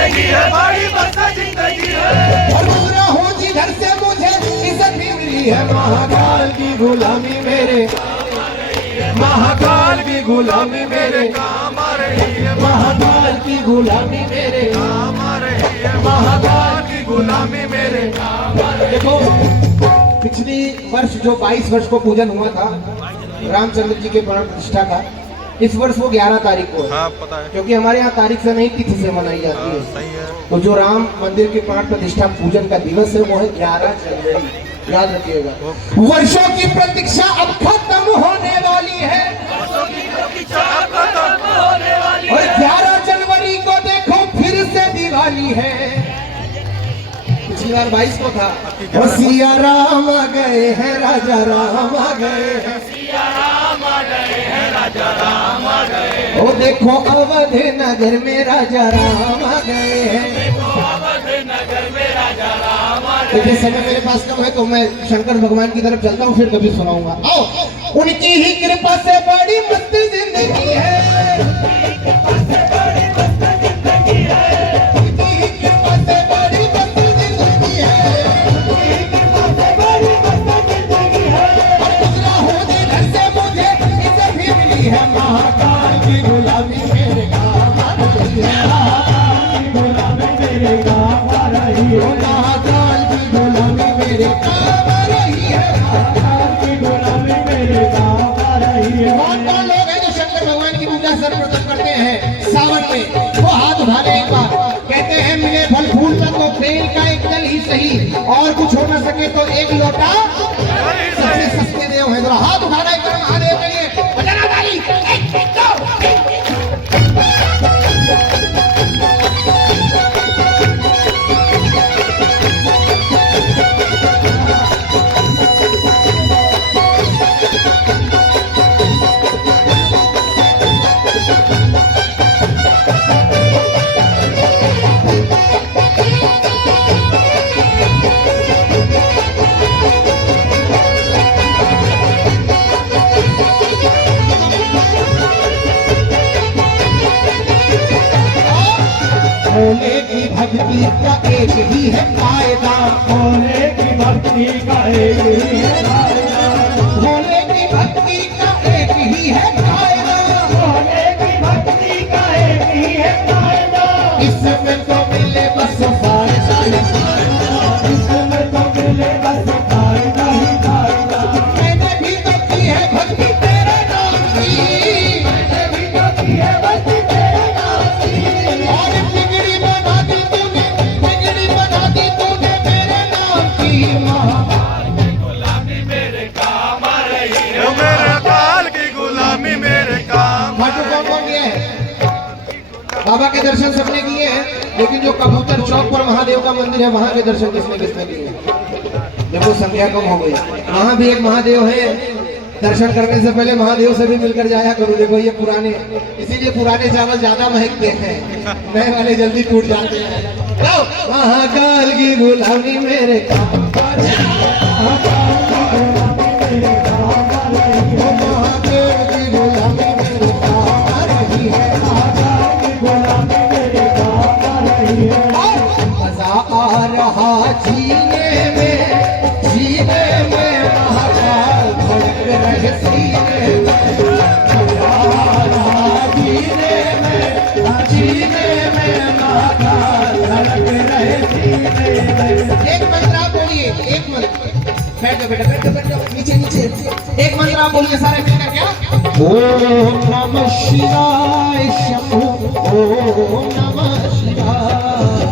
जिंदगी है, बड़ी मस्त जिंदगी है। और गुजरा हूँ जिधर से मुझे इज्जत भी मिली है। महाकाल की गुलामी मेरे, महाकाल की गुलामी मेरे काम आ रही है, महाकाल की गुलामी मेरे काम आ रही है, महाकाल की गुलामी मेरे काम आ रही है। देखो पिछली वर्ष जो 22 वर्ष को पूजन हुआ था रामचंद्र जी के प्राण प्रतिष्ठा का, इस वर्ष वो 11 तारीख को है। हाँ पता है, क्योंकि हमारे यहाँ तारीख से नहीं तिथि से मनाई जाती है। सही है। तो जो राम मंदिर के प्राण प्रतिष्ठा पूजन का दिवस है वो है 11 जनवरी, याद रखिएगा। वर्षों की प्रतीक्षा अब खत्म होने वाली है और 11 जनवरी को देखो फिर से दिवाली है। पिछली बार 22 को था। वो सिया राम आ गए हैं, राजा राम आ गए हैं, सिया राम आ गए हैं, राजा राम आ गए। वो देखो अवध नगर में राजा राम आ गए हैं। अवध नगर में राजा राम आ गए। देखिए समय मेरे पास कम है तो मैं शंकर भगवान की तरफ चलता हूँ, फिर कभी सुनाऊंगा। आओ, उनकी ही कृपा से बड़ी मस्त जिंदगी है, उनकी ही कृपा से बड़ी मस्त जिंदगी है। और गुजरा हूँ जिधर से मुझे इज्जत भी मिली है। महाकाल की गुलामी मेरे काम आ रही है, महाकाल की गुलामी मेरे काम आ रही है, महाकाल की गुलामी मेरे काम आ रही है। कौन लोग हैं जो शंकर भगवान की पूजा सर्वप्रथम करते हैं सावन में? वो हाथ उठाने एक बार कहते हैं मिले फल फूल का तो बेल का एक दल ही सही, और कुछ हो न सके तो एक लोटा सबसे सस्ते देव है। जरा हाथ उठाना एक बार महादेव के लिए, बजाना ताली, एक, दो। भोले की भक्ति का एक ही है फायदा, भोले की भक्ति का एक ही है फायदा, भोले की भक्ति का एक ही है फायदा, भोले की भक्ति का एक ही है फायदा। इसमें तो मिले बस फायदा ही फायदा, इसमें तो मिले बस फायदा ही फायदा। मैंने भी तो की है भक्ति तेरे नाम की, मैंने भी तो की है भक्ति तेरे नाम की। और बिगड़ी बना दी तूने, बिगड़ी बना दी तूने मेरे नाम की। महाकाल की गुलामी मेरे काम आ रही है, वो मेरे काल की गुलामी मेरे काम। खाटू कौन कौन गया है? बाबा के दर्शन सबने किए हैं, लेकिन जो कबूतर चौक पर महादेव का मंदिर है वहाँ के दर्शन किसने किसने किए? देखो संख्या कम हो गई। वहाँ भी एक महादेव है, दर्शन करने से पहले महादेव से भी मिलकर जाया करो। देखो ये पुराने, इसीलिए पुराने चावल ज्यादा महकते हैं, नए वाले जल्दी टूट जाते हैं। महाकाल की गुलामी मेरे काम आ रही है, महाकाल की गुलामी मेरे काम आ रही है, महादेव की गुलामी मेरे काम आ रही है, महाकाल की गुलामी मेरे काम आ रही है। मजा आ रहा जीने में, जीने में महाकाल धड़क रहे सीने में, मजा आ रहा जीने में, जीने में महाकाल धड़क रहे सीने में। एक मंत्र आप बोलिए, एक मंत्र। बैठो बेटा, बैठो बैठो, नीचे नीचे। एक मंत्र आप बोलिए सारे मिलकर। क्या? ओम नमः शिवाय शंभु, ओम नमः शिवाय,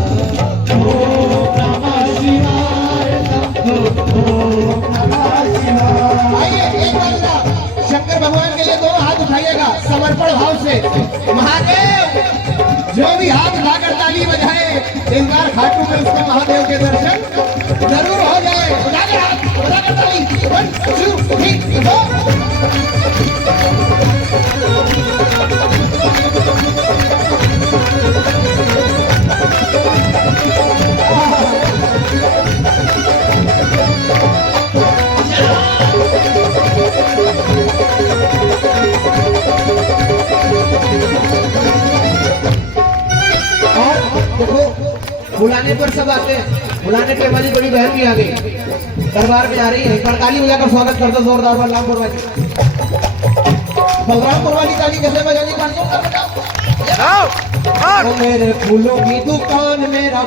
ओम नमः शिवाय शंभु, ओम नमः शिवाय। आइए एक मंत्र शंकर भगवान के लिए दोनों हाथ उठाइएगा समर्पण भाव से। महादेव जो भी हाथ उठाकर ताली बजाए इस बार खाटू में उसके महादेव के दर्शन जरूर हो जाए। उठाकर हाथ, उठाकर ताली। 1 2 3 और देखो बुलाने पर सब आते हैं, बुलाने पे हमारी बड़ी बहन भी आ गई, दरबार में आ रही है। ताली बजाकर स्वागत करते जोरदार बलरामपुर वाली। बलरामपुर वाली ताली कैसे बजानी आओ, और मेरे फूलों की दुकान मेरा